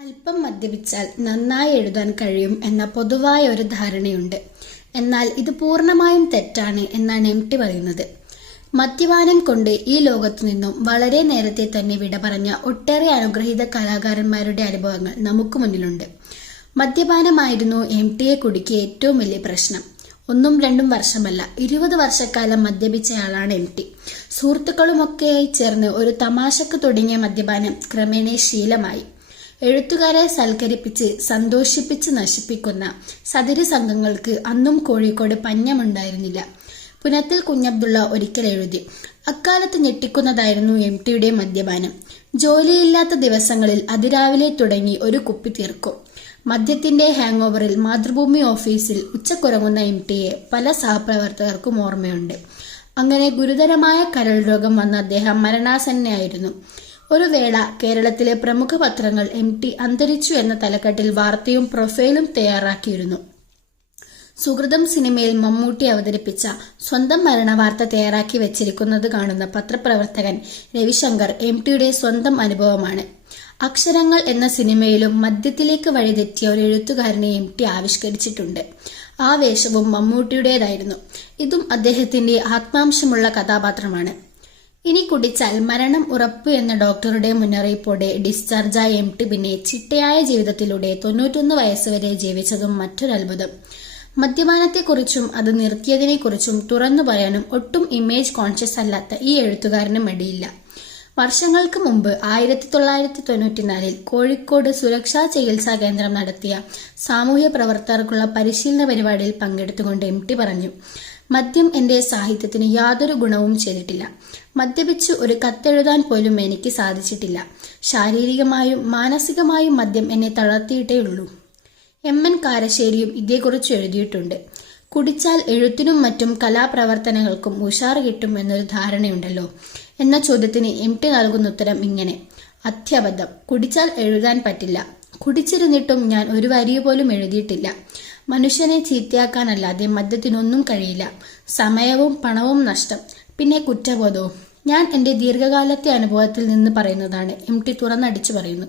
അല്പം മദ്യപിച്ചാൽ നന്നായി എഴുതാൻ കഴിയും എന്ന പൊതുവായ ഒരു ധാരണയുണ്ട്. എന്നാൽ ഇത് പൂർണമായും തെറ്റാണ് എന്നാണ് എം ടി പറയുന്നത്. മദ്യപാനം കൊണ്ട് ഈ ലോകത്തു നിന്നും വളരെ നേരത്തെ തന്നെ വിട പറഞ്ഞ ഒട്ടേറെ അനുഗ്രഹീത കലാകാരന്മാരുടെ അനുഭവങ്ങൾ നമുക്ക് മുന്നിലുണ്ട്. മദ്യപാനമായിരുന്നു എം ടിയെ കുടുക്കിയ ഏറ്റവും വലിയ പ്രശ്നം. ഒന്നും രണ്ടും വർഷമല്ല ഇരുപത് വർഷക്കാലം മദ്യപിച്ചയാളാണ് എം ടി. സുഹൃത്തുക്കളുമൊക്കെയായി ചേർന്ന് ഒരു തമാശക്ക് തുടങ്ങിയ മദ്യപാനം ക്രമേണ ശീലമായി. എഴുത്തുകാരെ സൽക്കരിപ്പിച്ച് സന്തോഷിപ്പിച്ച് നശിപ്പിക്കുന്ന സതിരി സംഘങ്ങൾക്ക് അന്നും കോഴിക്കോട് പഞ്ഞമുണ്ടായിരുന്നില്ല. പുനത്തിൽ കുഞ്ഞബ്ദുള്ള ഒരിക്കൽ എഴുതി അക്കാലത്ത് ഞെട്ടിക്കുന്നതായിരുന്നു എം ടിയുടെ മദ്യപാനം. ജോലിയില്ലാത്ത ദിവസങ്ങളിൽ അതിരാവിലെ തുടങ്ങി ഒരു കുപ്പി തീർക്കും. മദ്യത്തിന്റെ ഹാങ് ഓവറിൽ മാതൃഭൂമി ഓഫീസിൽ ഉച്ചക്കുറങ്ങുന്ന എം ടിയെ പല സഹപ്രവർത്തകർക്കും ഓർമ്മയുണ്ട്. അങ്ങനെ ഗുരുതരമായ കരൾ രോഗം വന്ന അദ്ദേഹം മരണാസന്നയായിരുന്നു. ഒരു വേള കേരളത്തിലെ പ്രമുഖ പത്രങ്ങൾ എം ടി അന്തരിച്ചു എന്ന തലക്കെട്ടിൽ വാർത്തയും പ്രൊഫൈലും തയ്യാറാക്കിയിരുന്നു. സുഹൃതം സിനിമയിൽ മമ്മൂട്ടി അവതരിപ്പിച്ച സ്വന്തം മരണവാർത്ത തയ്യാറാക്കി വെച്ചിരിക്കുന്നത് കാണുന്ന പത്രപ്രവർത്തകൻ രവിശങ്കർ എം ടിയുടെ സ്വന്തം അനുഭവമാണ്. അക്ഷരങ്ങൾ എന്ന സിനിമയിലും മദ്യത്തിലേക്ക് വഴിതെറ്റിയ ഒരു എഴുത്തുകാരനെ എം ടി ആവിഷ്കരിച്ചിട്ടുണ്ട്. ആ വേഷവും മമ്മൂട്ടിയുടേതായിരുന്നു. ഇതും അദ്ദേഹത്തിന്റെ ആത്മാംശമുള്ള കഥാപാത്രമാണ്. ഇനി കുടിച്ചാൽ മരണം ഉറപ്പ് എന്ന ഡോക്ടറുടെ മുന്നറിയിപ്പോടെ ഡിസ്ചാർജായ എം ടി പിന്നെ ചിട്ടയായ ജീവിതത്തിലൂടെ തൊണ്ണൂറ്റൊന്ന് വയസ്സുവരെ ജീവിച്ചതും മറ്റൊരത്ഭുതം മദ്യപാനത്തെക്കുറിച്ചും അത് നിർത്തിയതിനെക്കുറിച്ചും തുറന്നു പറയാനും ഒട്ടും ഇമേജ് കോൺഷ്യസ് അല്ലാത്ത ഈ എഴുത്തുകാരന് മടിയില്ല. വർഷങ്ങൾക്ക് മുമ്പ് ആയിരത്തി തൊള്ളായിരത്തി തൊണ്ണൂറ്റിനാലിൽ കോഴിക്കോട് സുരക്ഷാ ചികിത്സാ കേന്ദ്രം നടത്തിയ സാമൂഹ്യ പ്രവർത്തകർക്കുള്ള പരിശീലന പരിപാടിയിൽ പങ്കെടുത്തുകൊണ്ട് എം ടി പറഞ്ഞു. മദ്യം എന്റെ സാഹിത്യത്തിന് യാതൊരു ഗുണവും ചെയ്തിട്ടില്ല. മദ്യപിച്ച് ഒരു കത്തെഴുതാൻ പോലും എനിക്ക് സാധിച്ചിട്ടില്ല. ശാരീരികമായും മാനസികമായും മദ്യം എന്നെ തളർത്തിയിട്ടേ ഉള്ളൂ. എം എൻ കാരശ്ശേരിയും ഇതേക്കുറിച്ച് എഴുതിയിട്ടുണ്ട്. കുടിച്ചാൽ എഴുത്തിനും മറ്റും കലാപ്രവർത്തനങ്ങൾക്കും ഉഷാർ കിട്ടും എന്നൊരു ധാരണയുണ്ടല്ലോ. എന്ന ചോദ്യത്തിന് എം ടി നൽകുന്ന ഉത്തരം ഇങ്ങനെ. അത്യബദ്ധം കുടിച്ചാൽ എഴുതാൻ പറ്റില്ല. കുടിച്ചിരുന്നിട്ടും ഞാൻ ഒരു വരി പോലും എഴുതിയിട്ടില്ല. മനുഷ്യനെ ചീത്തയാക്കാനല്ലാതെ മദ്യത്തിനൊന്നും കഴിയില്ല. സമയവും പണവും നഷ്ടം. പിന്നെ കുറ്റബോധവും. ഞാൻ എന്റെ ദീർഘകാലത്തെ അനുഭവത്തിൽ നിന്ന് പറയുന്നതാണ്. എം ടി തുറന്നടിച്ചു പറയുന്നു.